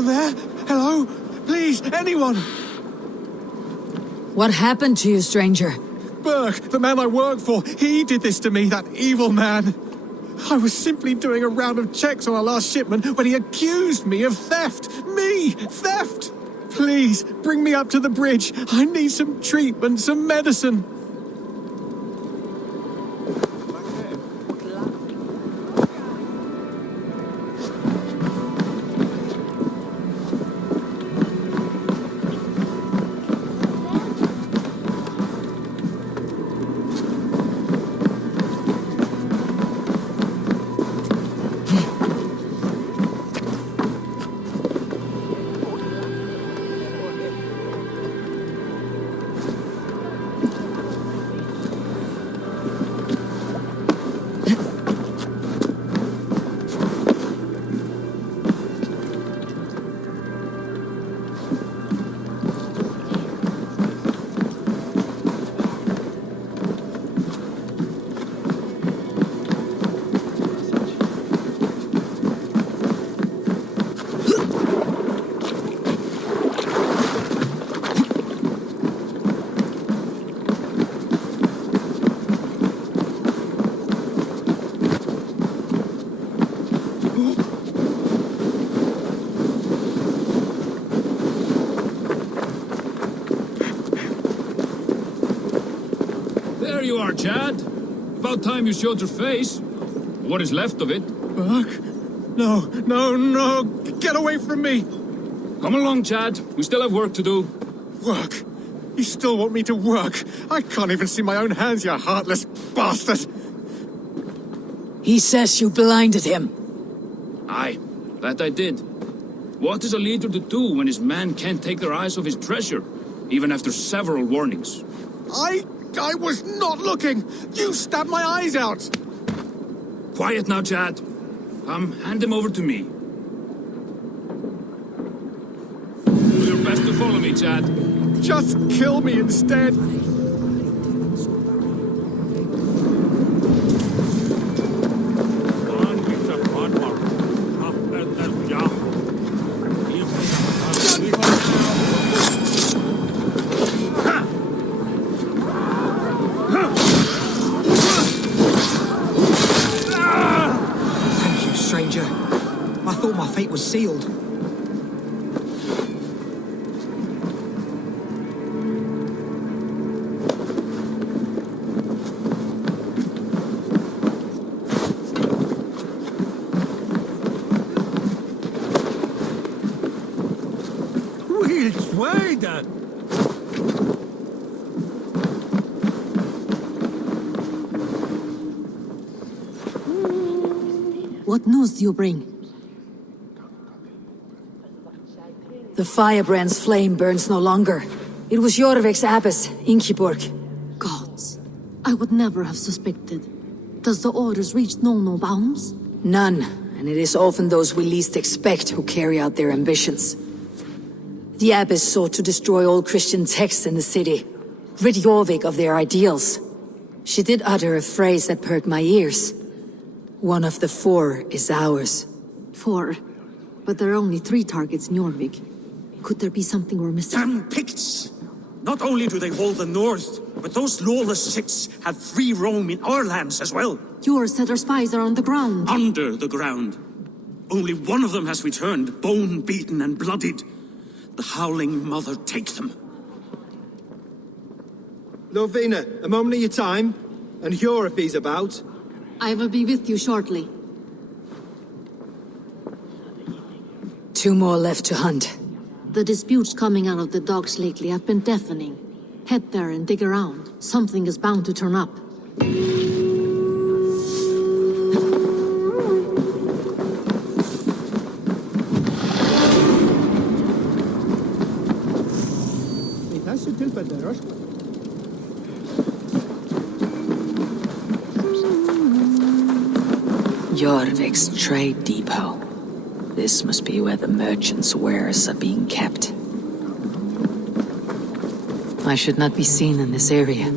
Someone there? Hello? Please, anyone! What happened to you, stranger? Burke, the man I work for, he did this to me, that evil man. I was simply doing a round of checks on our last shipment when he accused me of theft. Me! Theft! Please, bring me up to the bridge. I need some treatment, some medicine. There you are, Chad. About time you showed your face. What is left of it? Burke? No, no, no! Get away from me! Come along, Chad. We still have work to do. Work? You still want me to work? I can't even see my own hands, you heartless bastard! He says you blinded him. Aye, that I did. What is a leader to do when his men can't take their eyes off his treasure, even after several warnings? I was not looking! You stabbed my eyes out! Quiet now, Chad. Hand him over to me. Do your best to follow me, Chad. Just kill me instead! Was sealed. Which way then? What news do you bring? The firebrand's flame burns no longer. It was Jorvik's abbess, Ingeborg. Gods, I would never have suspected. Does the orders reach no bounds? None, and it is often those we least expect who carry out their ambitions. The abbess sought to destroy all Christian texts in the city, rid Jorvik of their ideals. She did utter a phrase that perked my ears. One of the 4 is ours. 4? But there are only 3 targets in Jorvik. Could there be something we're missing? Damn Picts! Not only do they hold the north, but those lawless Sits have free roam in our lands as well. Your said our spies are on the ground. Under the ground. Only one of them has returned, bone-beaten and bloodied. The Howling Mother take them. Lovina, a moment of your time, and Hjor if he's about. I will be with you shortly. 2 more left to hunt. The disputes coming out of the docks lately have been deafening. Head there and dig around. Something is bound to turn up. Jorvik's trade depot. This must be where the merchants' wares are being kept. I should not be seen in this area.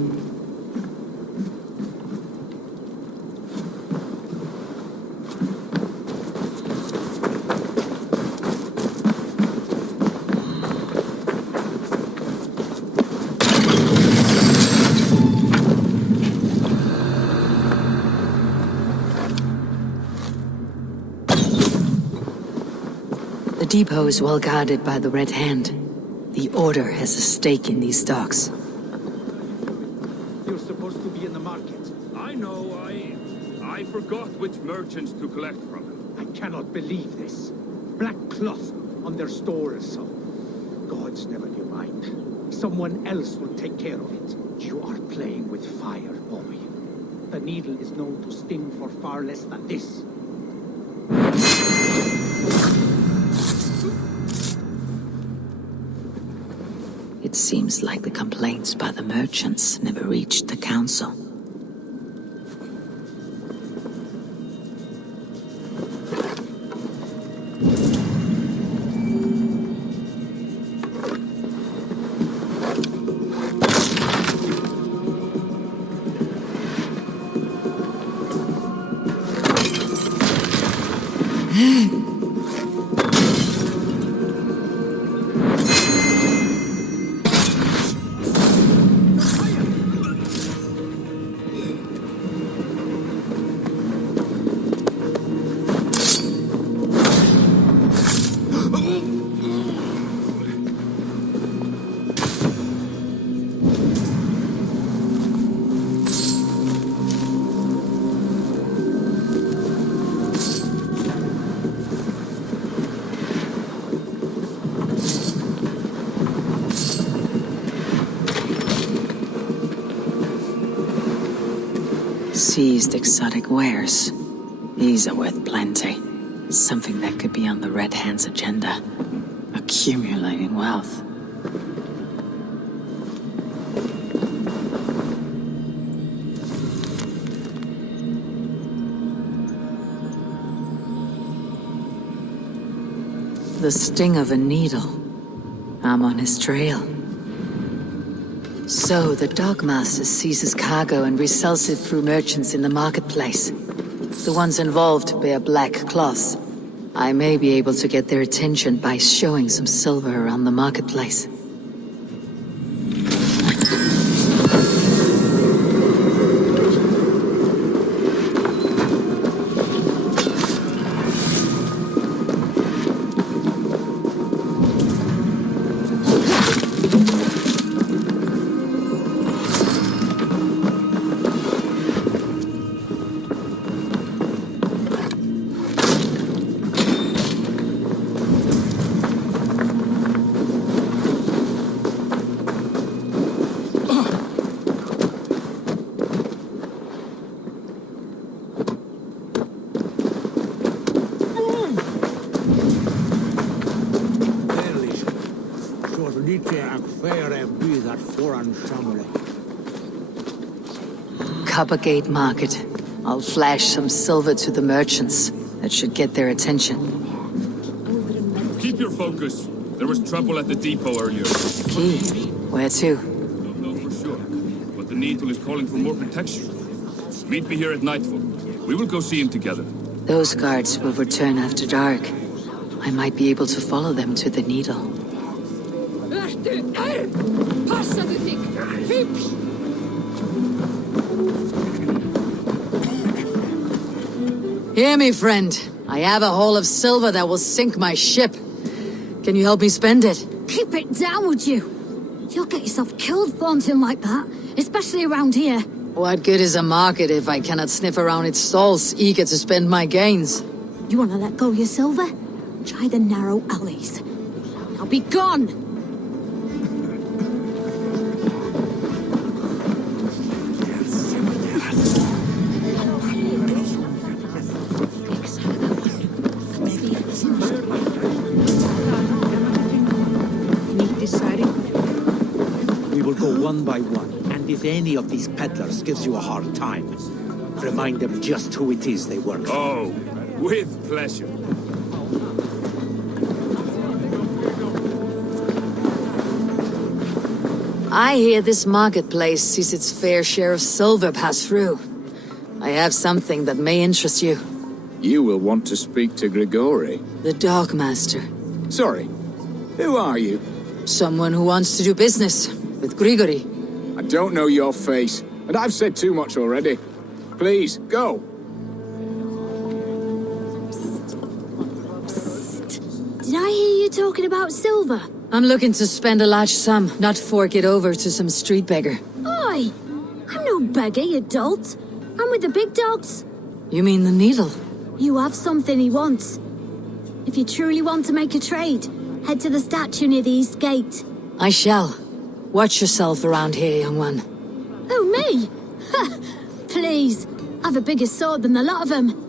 depot is well guarded by the Red Hand. The Order has a stake in these docks. You're supposed to be in the market. I know, I forgot which merchants to collect from. I cannot believe this. Black cloth on their stores. Gods never you mind. Someone else will take care of it. You are playing with fire, boy. The needle is known to sting for far less than this. It seems like the complaints by the merchants never reached the council. Seized exotic wares. These are worth plenty. Something that could be on the Red Hand's agenda. Accumulating wealth. The sting of a needle. I'm on his trail. So, the Dockmaster seizes cargo and resells it through merchants in the marketplace. The ones involved bear black cloths. I may be able to get their attention by showing some silver around the marketplace. Coppergate Market. I'll flash some silver to the merchants. That should get their attention. Keep your focus. There was trouble at the depot earlier. Key? Where to? Don't know for sure, but the Needle is calling for more protection. Meet me here at nightfall. We will go see him together. Those guards will return after dark. I might be able to follow them to the Needle. Hear me, friend. I have a haul of silver that will sink my ship. Can you help me spend it? Keep it down, would you? You'll get yourself killed flaunting like that, especially around here. What good is a market if I cannot sniff around its stalls, eager to spend my gains? You want to let go of your silver? Try the narrow alleys. Now be gone! One by one, and if any of these peddlers gives you a hard time, remind them just who it is they work for. Oh, with pleasure. I hear this marketplace sees its fair share of silver pass through. I have something that may interest you. You will want to speak to Grigori. The Dockmaster. Sorry, who are you? Someone who wants to do business with Grigori. I don't know your face, and I've said too much already. Please, go. Did I hear you talking about silver? I'm looking to spend a large sum, not fork it over to some street beggar. Oi! I'm no beggar, you dolt. I'm with the big dogs. You mean the needle? You have something he wants. If you truly want to make a trade, head to the statue near the east gate. I shall. Watch yourself around here, young one. Oh, me? Ha! Please, I've a bigger sword than the lot of them.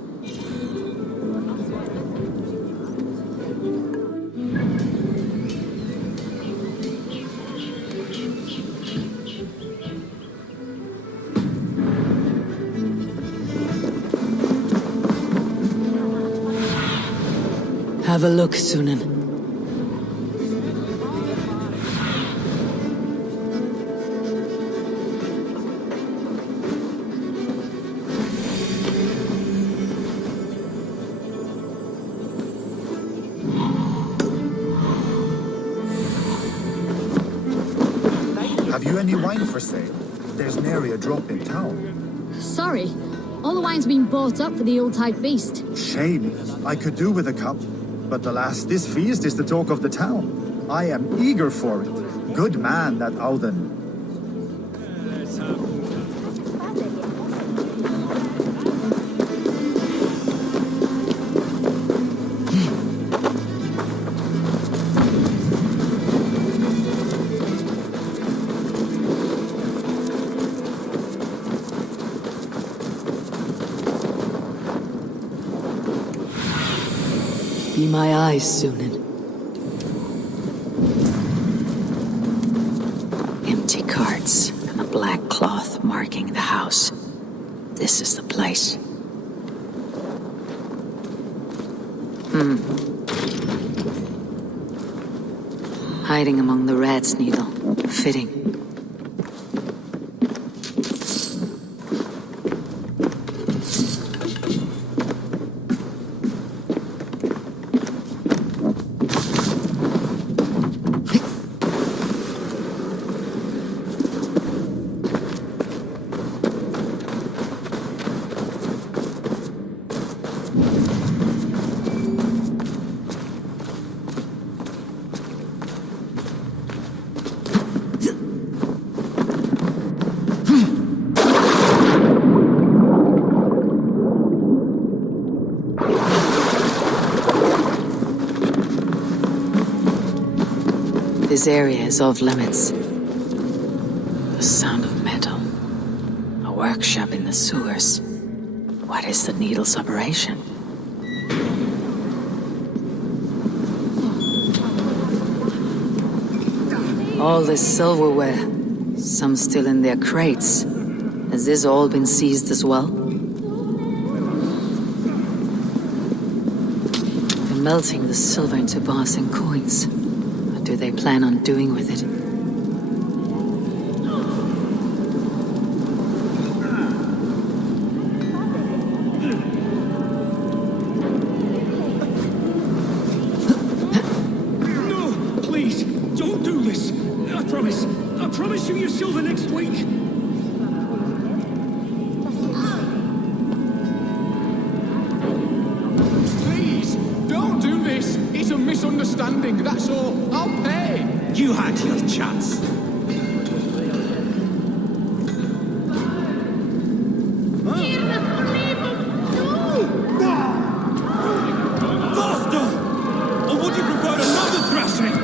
Have a look, Sunan. Have you any wine for sale? There's nary a drop in town. Sorry, all the wine's been bought up for the Yuletide feast. Shame. I could do with a cup. But alas, this feast is the talk of the town. I am eager for it. Good man, that Auden. Be my eyes, Sunan. Empty carts and a black cloth marking the house. This is the place. Hiding among the rat's needle. Fitting. This area is off limits. The sound of metal. A workshop in the sewers. What is the needle's operation? All this silverware. Some still in their crates. Has this all been seized as well? They're melting the silver into bars and coins. What do they plan on doing with it? No, please, don't do this. I promise you your silver next week. Please, don't do this. It's a misunderstanding, that's all. I'll pay. You had your chance. Faster! Or would you prefer another thrashing?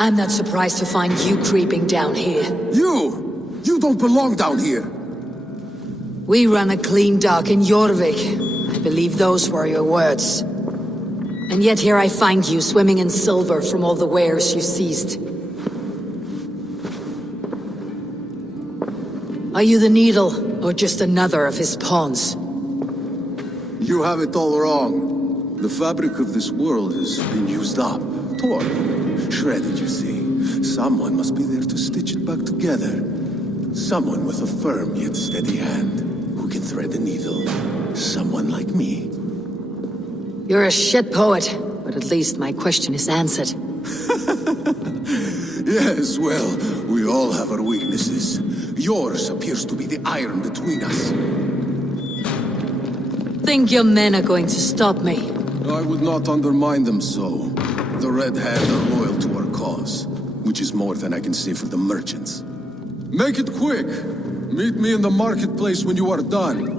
I'm not surprised to find you creeping down here. You! You don't belong down here! We run a clean dock in Jorvik. I believe those were your words. And yet here I find you swimming in silver from all the wares you seized. Are you the Needle, or just another of his pawns? You have it all wrong. The fabric of this world has been used up, torn, shredded, you see. Someone must be there to stitch it back together. Someone with a firm yet steady hand, who can thread the needle. Someone like me. You're a shit poet, but at least my question is answered. Yes, well, we all have our weaknesses. Yours appears to be the iron between us. Think your men are going to stop me? I would not undermine them so. The Red Hand are loyal to our cause, which is more than I can say for the merchants. Make it quick! Meet me in the marketplace when you are done.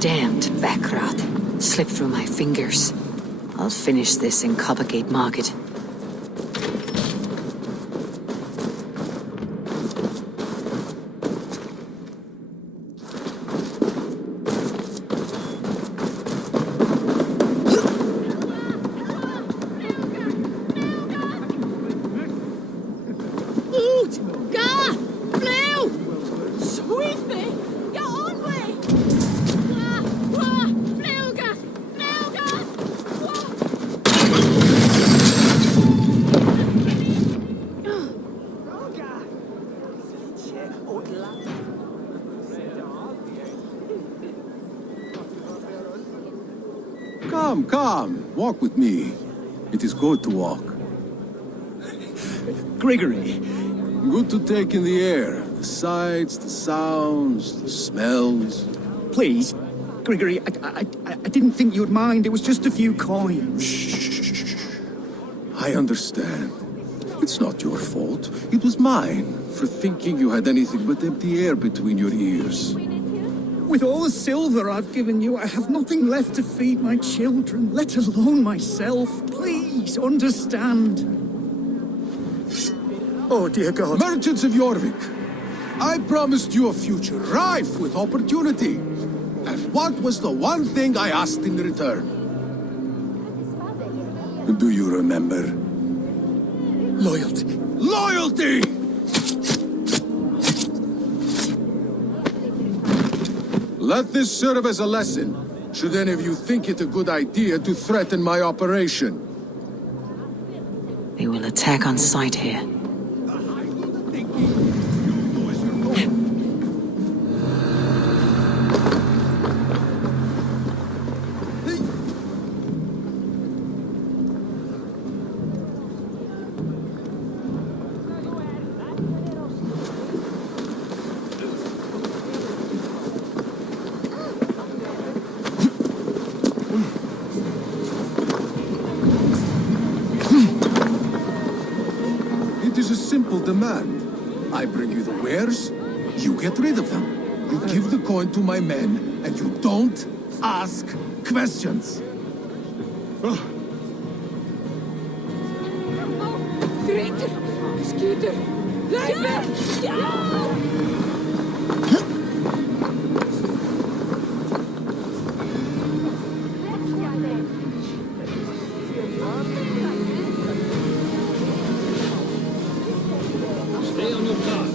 Damned backrot. Slipped through my fingers. I'll finish this in Coppergate Market. Come, walk with me. It is good to walk. Grigory. Good to take in the air. The sights, the sounds, the smells. Please, Grigory, I didn't think you'd mind. It was just a few coins. Shh. I understand. It's not your fault. It was mine, for thinking you had anything but empty air between your ears. With all the silver I've given you, I have nothing left to feed my children, let alone myself. Please, understand. Oh, dear God. Merchants of Jorvik, I promised you a future rife with opportunity. And what was the one thing I asked in return? Do you remember? Loyalty. Loyalty! Let this serve as a lesson, should any of you think it a good idea to threaten my operation. They will attack on sight here. Demand. I bring you the wares, you get rid of them. You give the coin to my men, and you don't ask questions. Stay on your guard.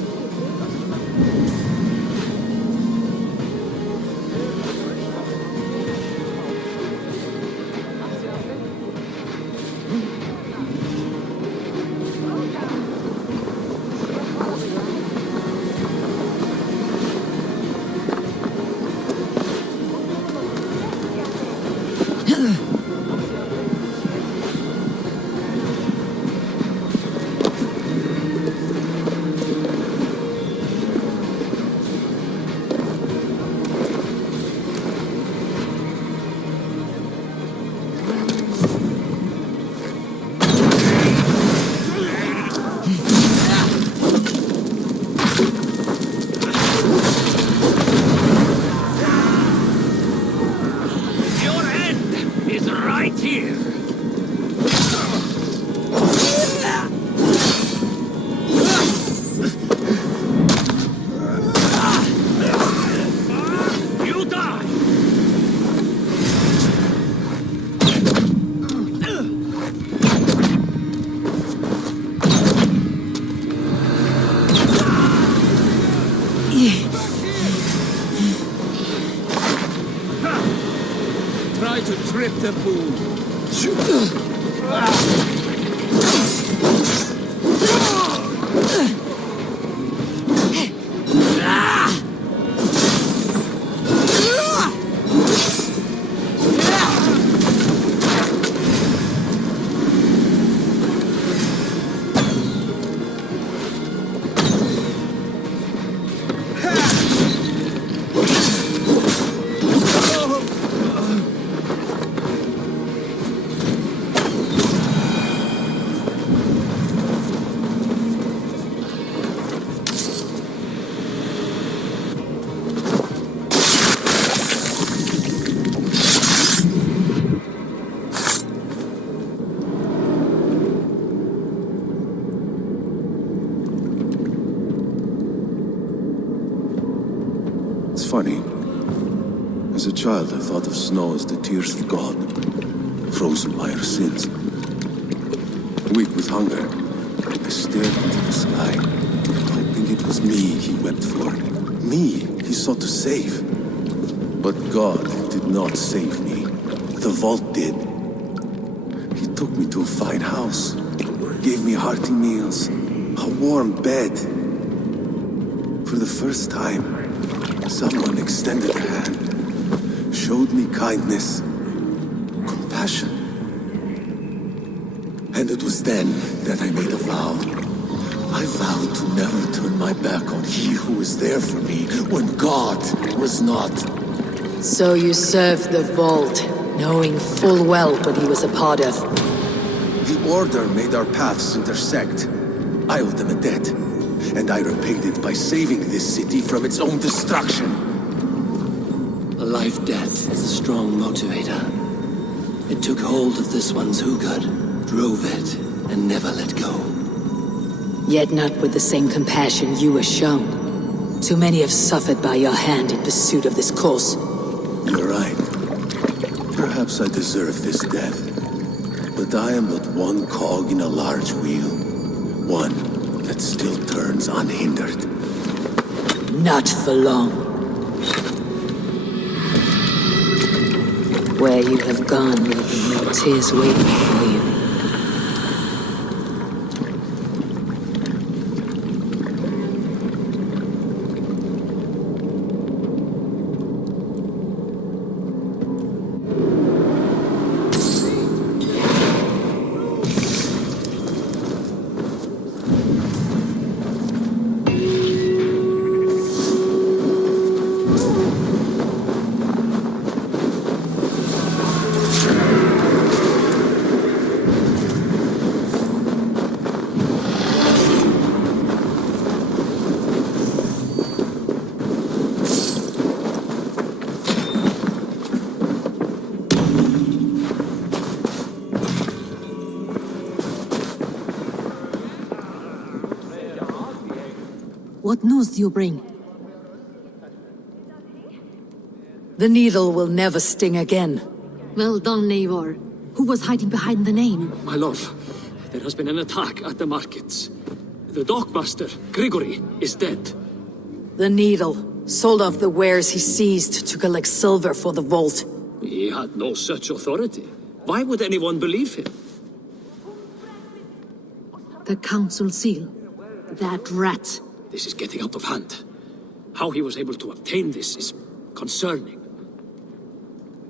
Try to trip the fool. It's funny. As a child, I thought of snow as the tears of God, frozen by our sins. Weak with hunger, I stared into the sky, hoping it was me he wept for. Me he sought to save. But God did not save me. The vault did. He took me to a fine house, gave me hearty meals, a warm bed. For the first time, someone extended a hand, showed me kindness, compassion. And it was then that I made a vow. I vowed to never turn my back on he who was there for me when God was not. So you served the Vault, knowing full well what he was a part of. The Order made our paths intersect. I owed them a debt, and I repaid it by saving this city from its own destruction. A life debt is a strong motivator. It took hold of this one's Sigurd, drove it, and never let go. Yet not with the same compassion you were shown. Too many have suffered by your hand in pursuit of this cause. You're right. Perhaps I deserve this death. But I am but one cog in a large wheel. One that still turns unhindered. Not for long. Where you have gone, there will be no tears waiting for you. What news do you bring? The needle will never sting again. Well done, Eivor. Who was hiding behind the name? My lord, there has been an attack at the markets. The dockmaster, Grigory, is dead. The needle sold off the wares he seized to collect silver for the vault. He had no such authority. Why would anyone believe him? The council seal. That rat. This is getting out of hand. How he was able to obtain this is concerning.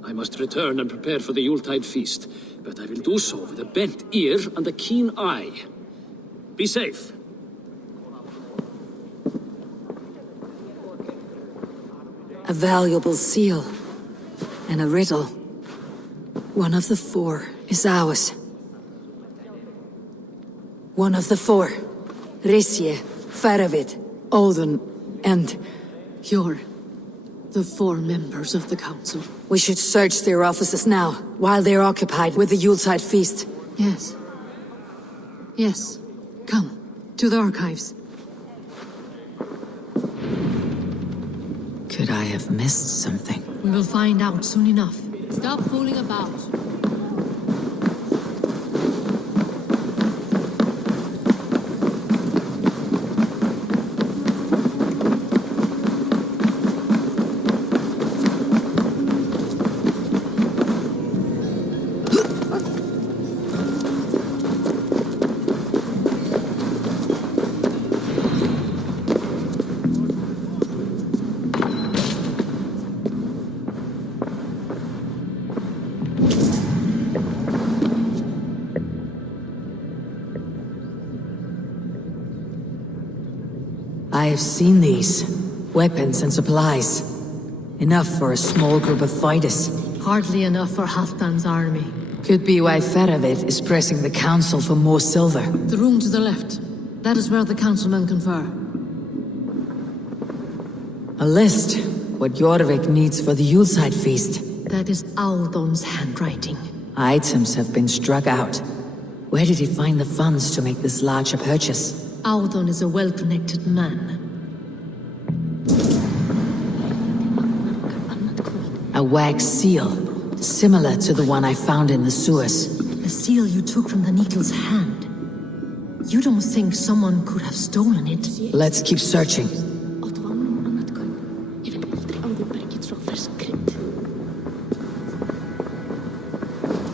I must return and prepare for the Yuletide feast, but I will do so with a bent ear and a keen eye. Be safe. A valuable seal. And a riddle. One of the four is ours. One of the four. Risje, Faravid, Odin, and... You're the four members of the council. We should search their offices now, while they're occupied with the Yuletide feast. Yes. Yes. Come, to the archives. Could I have missed something? We will find out soon enough. Stop fooling about. I have seen these. Weapons and supplies. Enough for a small group of fighters. Hardly enough for Halfdan's army. Could be why Faravid is pressing the council for more silver. The room to the left. That is where the councilmen confer. A list. What Jorvik needs for the Yuletide feast. That is Aldon's handwriting. Items have been struck out. Where did he find the funds to make this larger purchase? Aldon is a well-connected man. A wax seal, similar to the one I found in the sewers. The seal you took from the needle's hand. You don't think someone could have stolen it? Let's keep searching.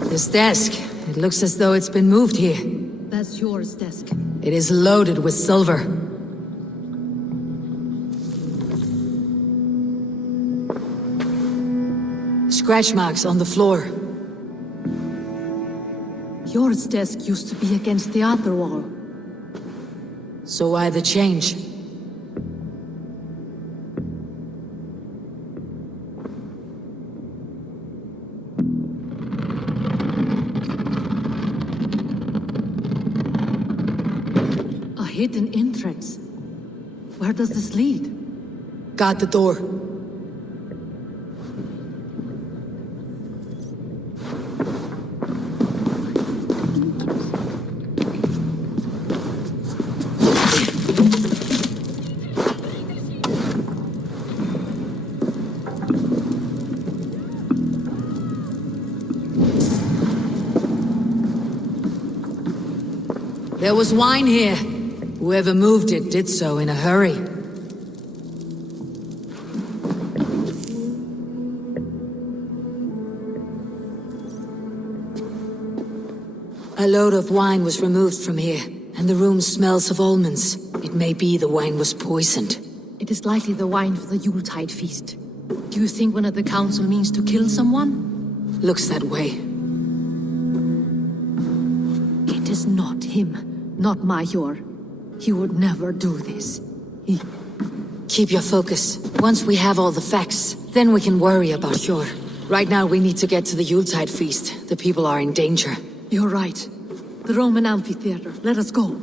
This desk, it looks as though it's been moved here. That's yours, desk. It is loaded with silver. Scratch marks on the floor. Yours desk used to be against the other wall. So why the change? A hidden entrance. Where does this lead? Guard the door. There was wine here. Whoever moved it did so in a hurry. A load of wine was removed from here, and the room smells of almonds. It may be the wine was poisoned. It is likely the wine for the Yuletide feast. Do you think one of the council means to kill someone? Looks that way. It is not him, not Major. He would never do this. Keep your focus. Once we have all the facts, then we can worry about Hjor. Right now we need to get to the Yuletide feast. The people are in danger. You're right. The Roman amphitheater. Let us go.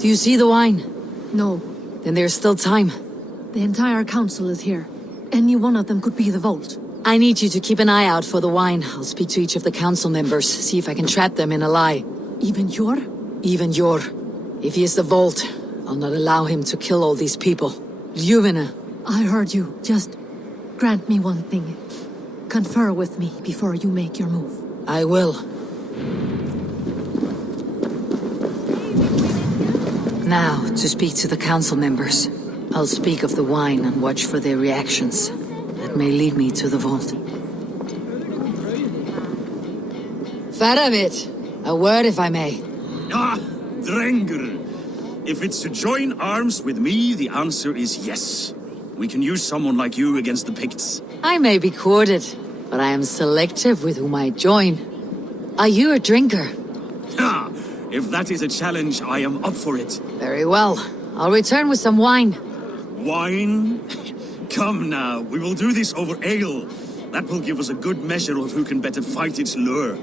Do you see the wine? No. Then there's still time. The entire council is here. Any one of them could be the vault. I need you to keep an eye out for the wine. I'll speak to each of the council members, see if I can trap them in a lie. Even Yor? Even Yor. If he is the vault, I'll not allow him to kill all these people. Ljuvene. I heard you. Just grant me one thing. Confer with me before you make your move. I will. Now, to speak to the council members. I'll speak of the wine and watch for their reactions. That may lead me to the vault. Faramir, a word if I may. Ah, Drengr. If it's to join arms with me, the answer is yes. We can use someone like you against the Picts. I may be courted, but I am selective with whom I join. Are you a drinker? Ha! If that is a challenge, I am up for it. Very well. I'll return with some wine. Wine? Come now, we will do this over ale. That will give us a good measure of who can better fight its lure.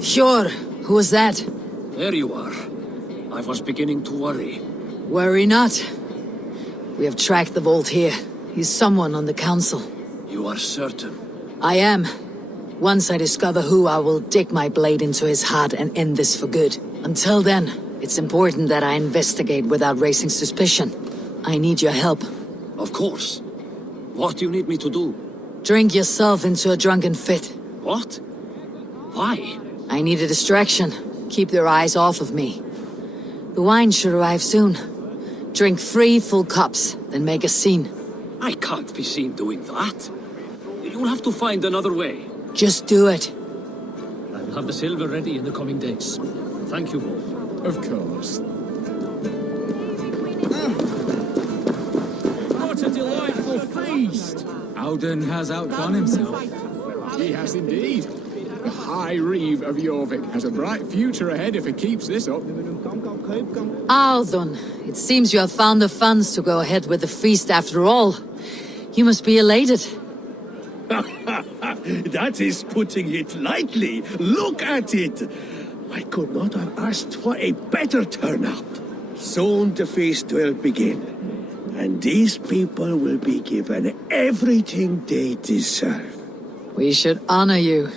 Sure. Who was that? There you are. I was beginning to worry. Worry not. We have tracked the vault here. He's someone on the council. You are certain? I am. Once I discover who, I will dig my blade into his heart and end this for good. Until then, it's important that I investigate without raising suspicion. I need your help. Of course. What do you need me to do? Drink yourself into a drunken fit. What? Why? I need a distraction. Keep their eyes off of me. The wine should arrive soon. Drink 3 full cups, then make a scene. I can't be seen doing that. You'll have to find another way. Just do it. I will have the silver ready in the coming days. Thank you all. Of course. What a delightful feast! Auden has outdone himself. He has indeed. The High Reeve of Jorvik has a bright future ahead if he keeps this up. Audun, it seems you have found the funds to go ahead with the feast after all. You must be elated. That is putting it lightly. Look at it. I could not have asked for a better turnout. Soon the feast will begin, and these people will be given everything they deserve. We should honor you.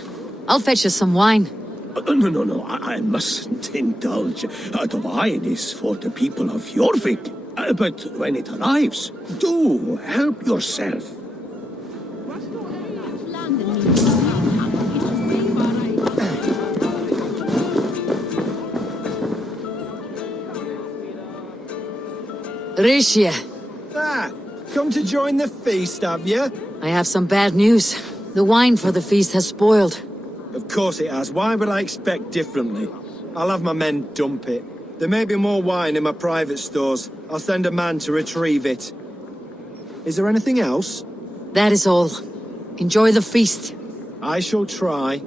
I'll fetch us some wine. No, I mustn't indulge. The wine is for the people of Jorvik. But when it arrives, do help yourself. Rishia. Ah, come to join the feast, have you? I have some bad news. The wine for the feast has spoiled. Of course it has. Why would I expect differently? I'll have my men dump it. There may be more wine in my private stores. I'll send a man to retrieve it. Is there anything else? That is all. Enjoy the feast. I shall try.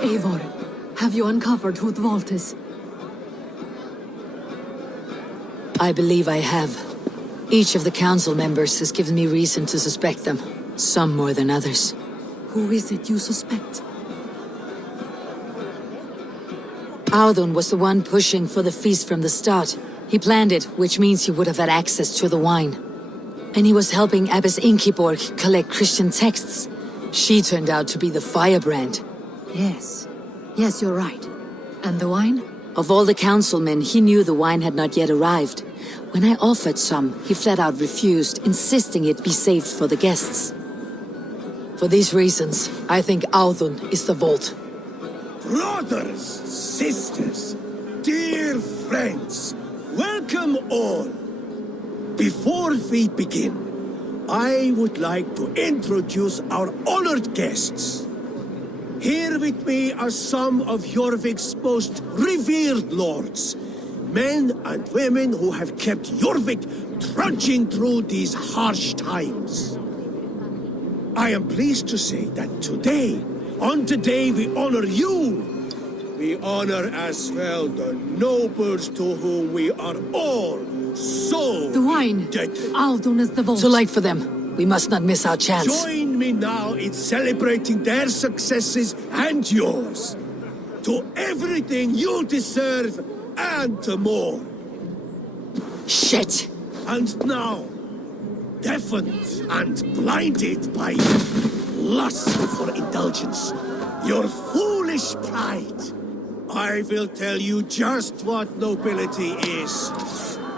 Eivor, have you uncovered who the vault is? I believe I have. Each of the council members has given me reason to suspect them. Some more than others. Who is it you suspect? Audun was the one pushing for the feast from the start. He planned it, which means he would have had access to the wine. And he was helping Abbess Ingeborg collect Christian texts. She turned out to be the firebrand. Yes. Yes, you're right. And the wine? Of all the councilmen, he knew the wine had not yet arrived. When I offered some, he flat out refused, insisting it be saved for the guests. For these reasons, I think Audun is the vault. Brothers, sisters, Dear friends, welcome all. Before we begin, I would like to introduce our honored guests. Here with me are some of Jorvik's most revered lords, men and women who have kept Jorvik trudging through these harsh times. I am pleased to say that today, on the day we honor you, we honor as well the nobles to whom we are all so The wine. indebted. Aldon is the vault. Too late for them. We must not miss our chance. Join me now in celebrating their successes and yours. To everything you deserve and more. Shit! And now, deafened and blinded by lust for indulgence, your foolish pride, I will tell you just what nobility is.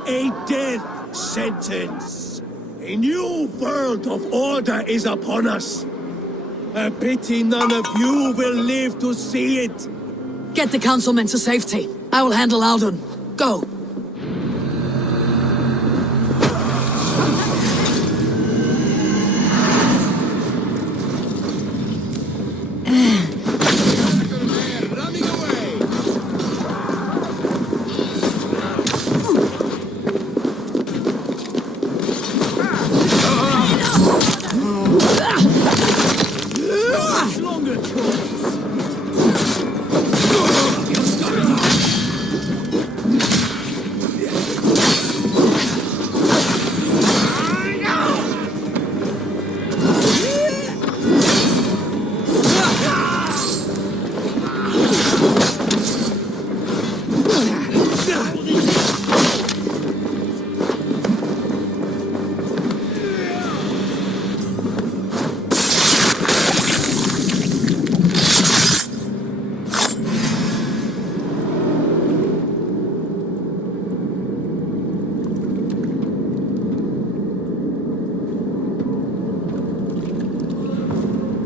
A death sentence. A new world of order is upon us. A pity none of you will live to see it. Get the councilmen to safety. I will handle Aldon. Go!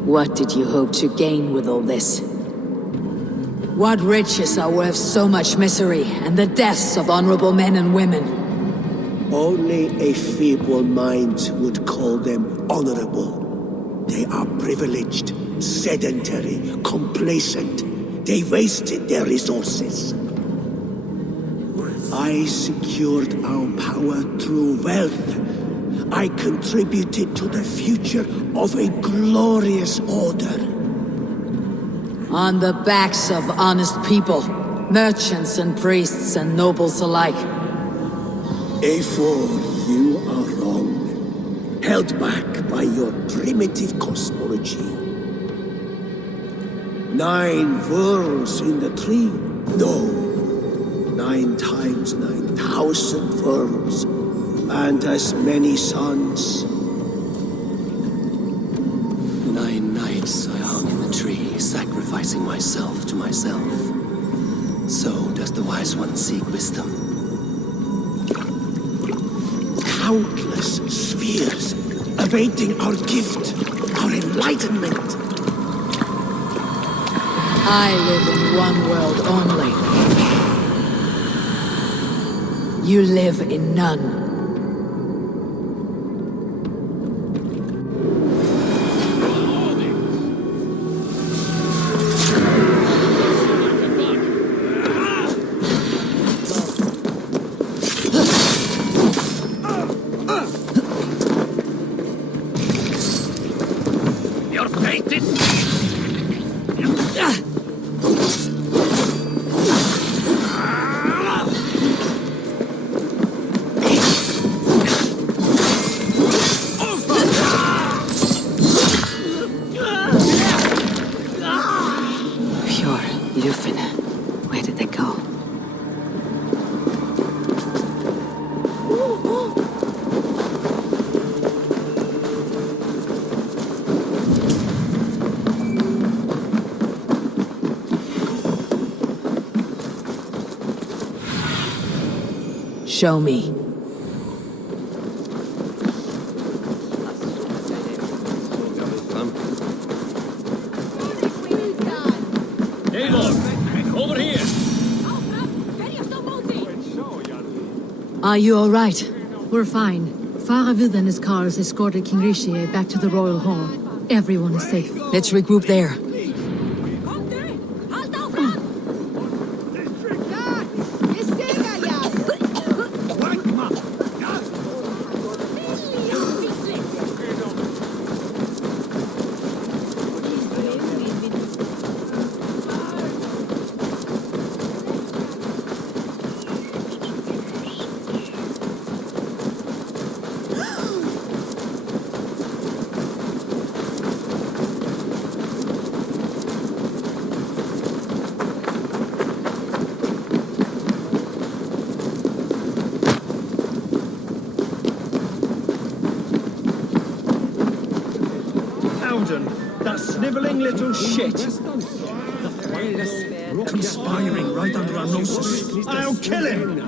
What did you hope to gain with all this? What riches are worth so much misery and the deaths of honorable men and women? Only a feeble mind would call them honorable. They are privileged, sedentary, complacent. They wasted their resources. I secured our power through wealth. I contributed to the future of a glorious order. On the backs of honest people, merchants and priests and nobles alike. Eivor, you are wrong. Held back by your primitive cosmology. 9 worlds in the tree? No. 9 times 9,000 worlds. And as many suns. 9 nights I hung in the tree, sacrificing myself to myself. So does the wise one seek wisdom. Countless spheres awaiting our gift, our enlightenment. I live in one world only. You live in none. Show me. Eivor, over here! Are you all right? We're fine. Faravid and his cars escorted King Rishi back to the royal hall. Everyone is safe. Let's regroup there. That snivelling little shit. Conspiring right under our noses. I'll kill him!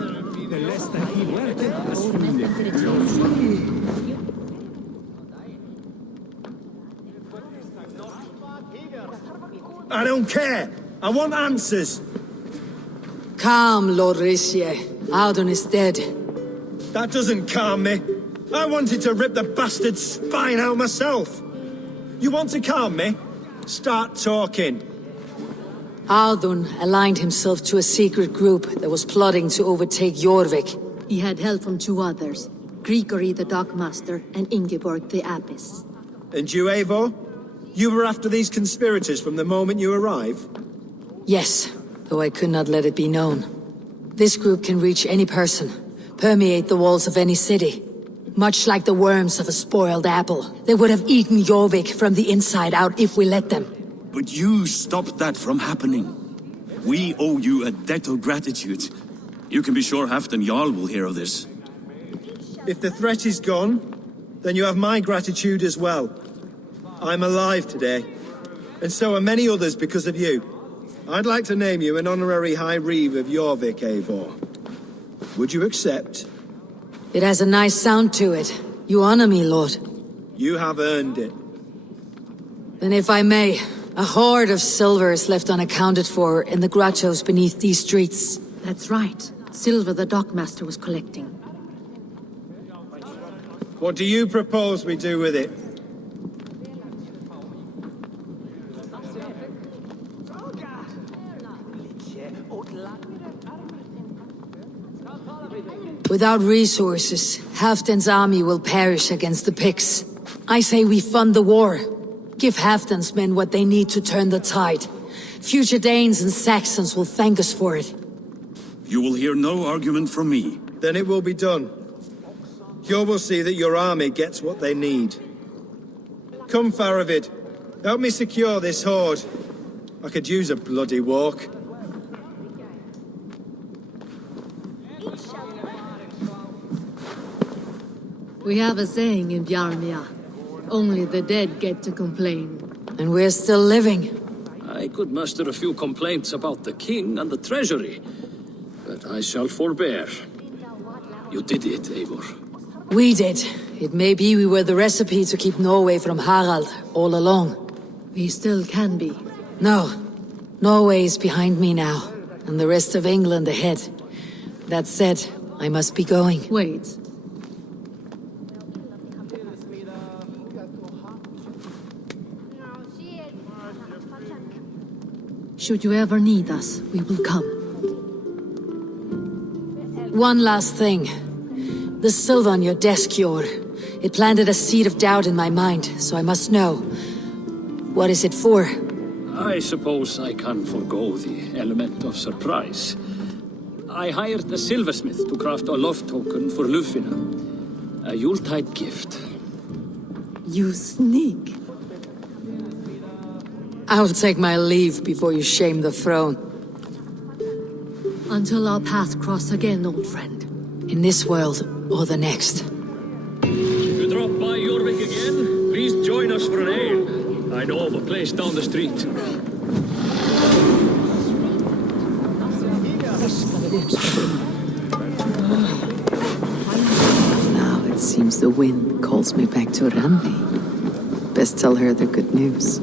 I don't care. I want answers. Calm, Lord Rishi. Audun is dead. That doesn't calm me. I wanted to rip the bastard's spine out myself. You want to calm me? Start talking. Audun aligned himself to a secret group that was plotting to overtake Jorvik. He had help from two others, Grigory the Dockmaster and Ingeborg the Abbess. And you, Eivor? You were after these conspirators from the moment you arrived? Yes, though I could not let it be known. This group can reach any person, permeate the walls of any city. Much like the worms of a spoiled apple. They would have eaten Jorvik from the inside out if we let them. But you stopped that from happening. We owe you a debt of gratitude. You can be sure Halfdan Jarl will hear of this. If the threat is gone, then you have my gratitude as well. I'm alive today, and so are many others because of you. I'd like to name you an honorary High Reeve of Jorvik, Eivor. Would you accept? It has a nice sound to it. You honor me, Lord. You have earned it. Then if I may, a hoard of silver is left unaccounted for in the grottos beneath these streets. That's right. Silver the Dockmaster was collecting. What do you propose we do with it? Without resources, Halfdan's army will perish against the Picts. I say we fund the war. Give Halfdan's men what they need to turn the tide. Future Danes and Saxons will thank us for it. You will hear no argument from me. Then it will be done. You will see that your army gets what they need. Come, Faravid. Help me secure this hoard. I could use a bloody walk. We have a saying in Bjarmia. Only the dead get to complain. And we're still living. I could muster a few complaints about the king and the treasury, but I shall forbear. You did it, Eivor. We did. It may be we were the recipe to keep Norway from Harald all along. We still can be. No. Norway is behind me now, and the rest of England ahead. That said, I must be going. Wait. Should you ever need us, we will come. One last thing. The silver on your desk, Jor. It planted a seed of doubt in my mind, so I must know. What is it for? I suppose I can forgo the element of surprise. I hired a silversmith to craft a love token for Lufina. A Yuletide gift. You sneak. I'll take my leave before you shame the throne. Until our paths cross again, old friend. In this world, or the next. If you drop by Jorvik again, please join us for an ale. I know of a place down the street. Now it seems the wind calls me back to Randi. Best tell her the good news.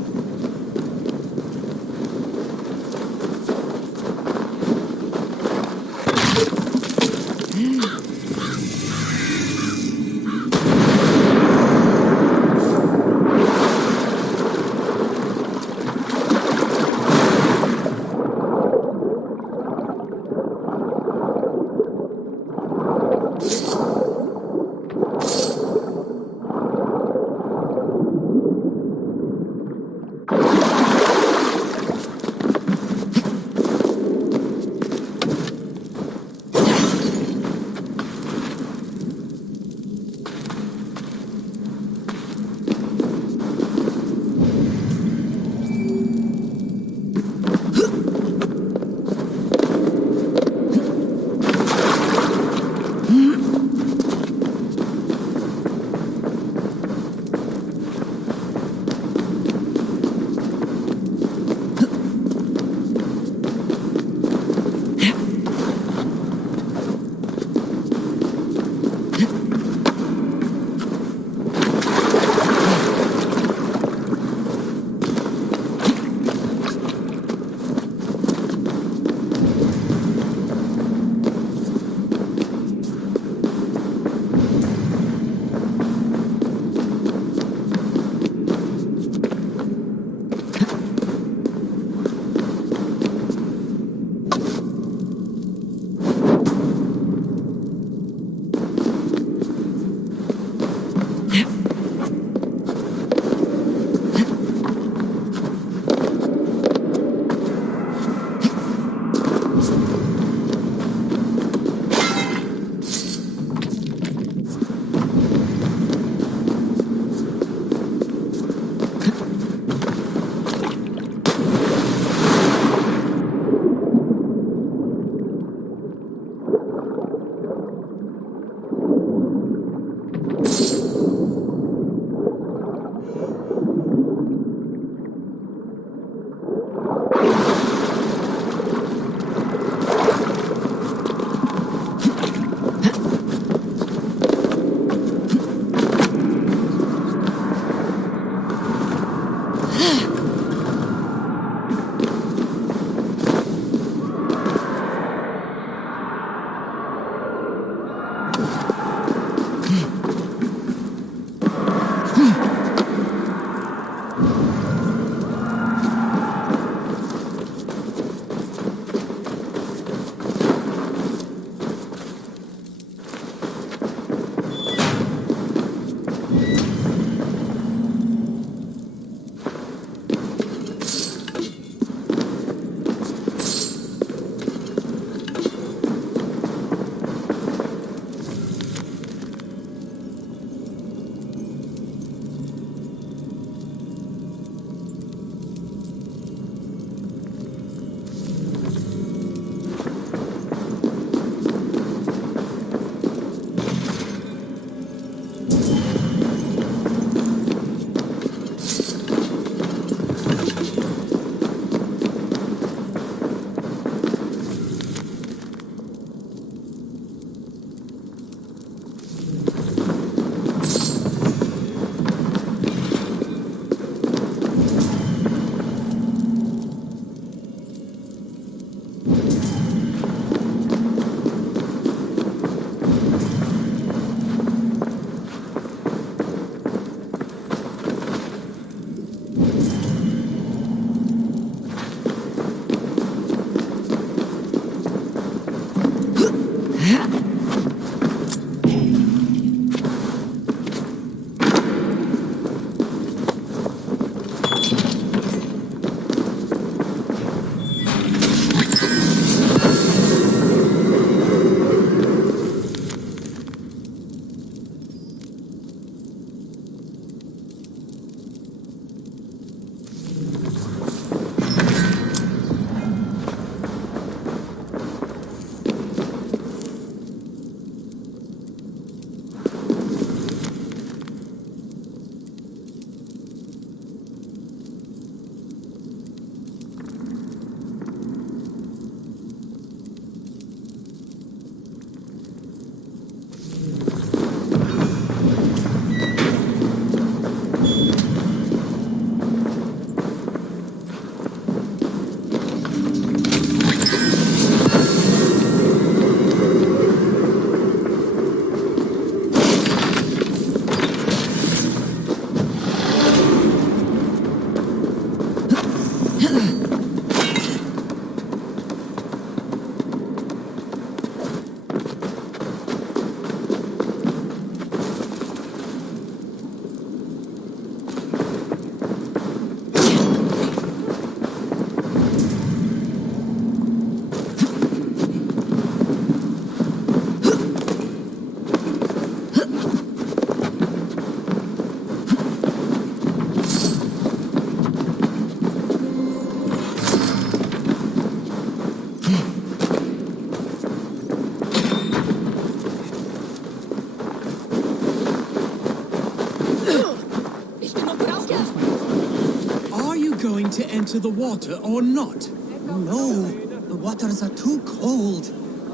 To enter the water or not? No, the waters are too cold.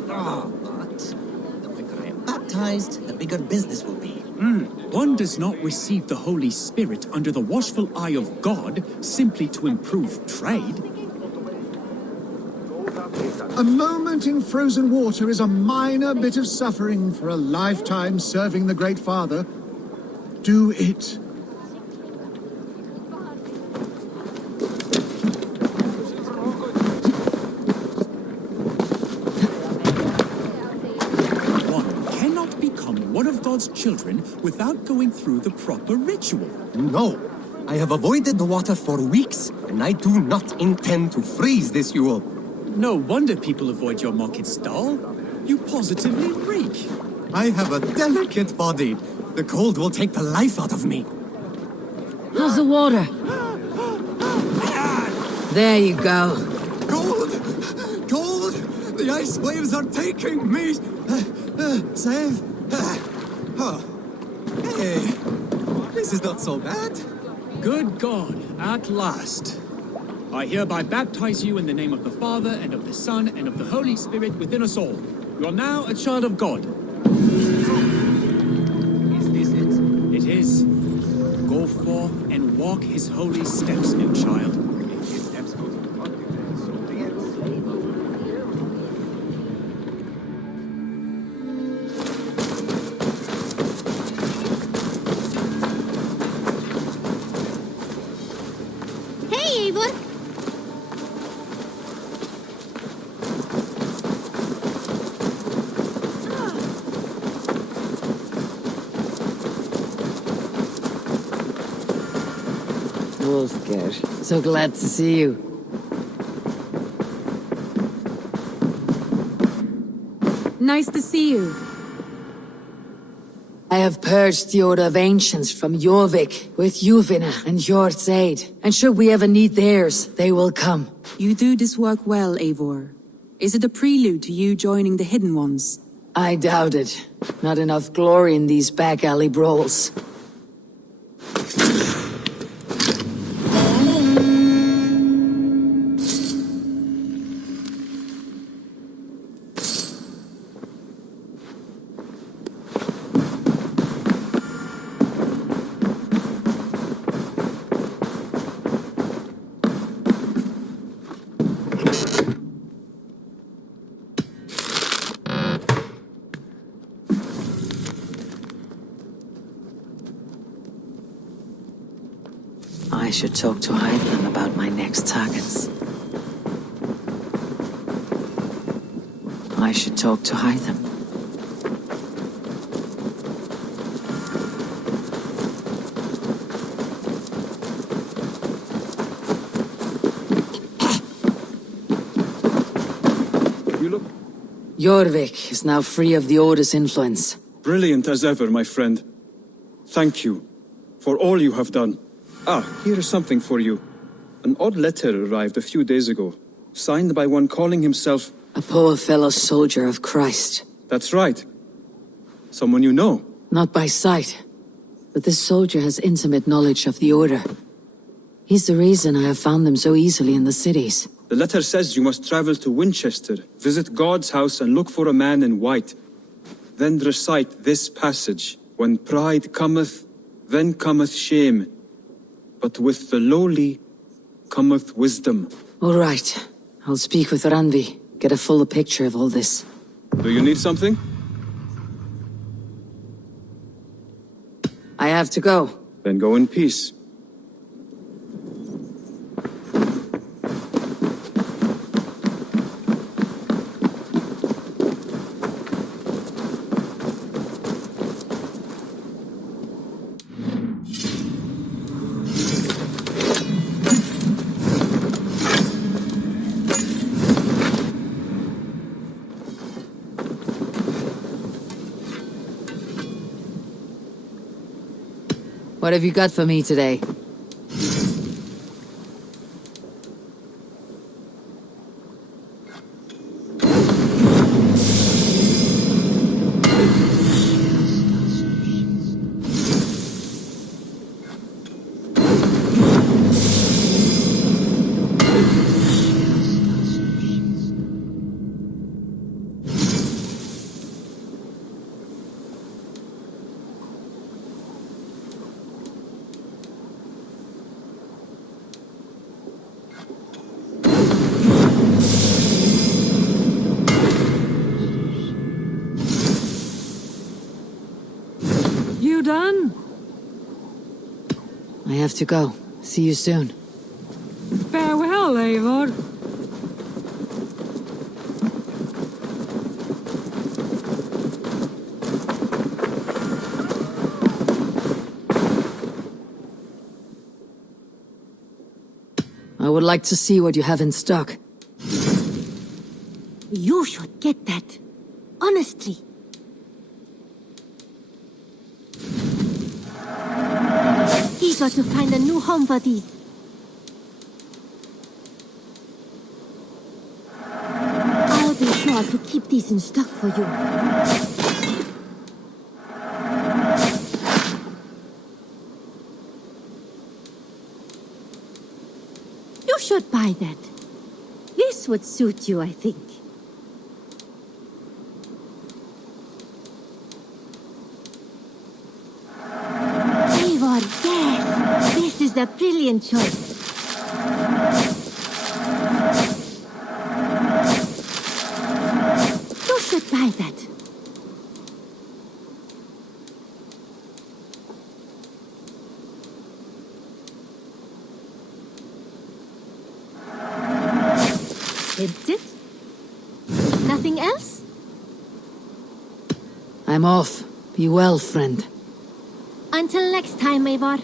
But the quicker I am baptized, the bigger business will be. One does not receive the Holy Spirit under the watchful eye of God simply to improve trade. A moment in frozen water is a minor bit of suffering for a lifetime serving the Great Father. Do it. God's children without going through the proper ritual. No, I have avoided the water for weeks, and I do not intend to freeze this Yule. No wonder people avoid your market stall. You positively reek. I have a delicate body. The cold will take the life out of me. How's the water? There you go. Cold! Cold! The ice waves are taking me! Save! Oh. Hey, this is not so bad. Good God, at last. I hereby baptize you in the name of the Father, and of the Son, and of the Holy Spirit within us all. You are now a child of God. Is this it? It is. Go forth and walk his holy steps, new child. If his steps go to God, so be it. Wolfgar, so glad to see you. Nice to see you. I have purged the Order of Ancients from Jorvik with Juvina and Hjort's aid. And should we ever need theirs, they will come. You do this work well, Eivor. Is it a prelude to you joining the Hidden Ones? I doubt it. Not enough glory in these back alley brawls. I should talk to Heidland about my next targets. I should talk to Heidland. You look Jorvik is now free of the Order's influence. brilliant as ever, my friend. Thank you for all you have done. Ah, here is something for you. An odd letter arrived a few days ago, signed by one calling himself... A poor fellow soldier of Christ. That's right. Someone you know. Not by sight, but this soldier has intimate knowledge of the Order. He's the reason I have found them so easily in the cities. The letter says you must travel to Winchester, visit God's house and look for a man in white. Then recite this passage. When pride cometh, then cometh shame. But with the lowly cometh wisdom. All right. I'll speak with Randvi. Get a fuller picture of all this. Do you need something? I have to go. Then go in peace. What have you got for me today? You done? I have to go. See you soon. Farewell, Eivor. I would like to see what you have in stock. You should get that. Honestly. Eager to find a new home for these. I'll be sure to keep these in stock for you. You should buy that. This would suit you, I think. Eivor, yes! This is a brilliant choice. You should buy that. That's it? Nothing else? I'm off. Be well, friend. Until next time, Eivor.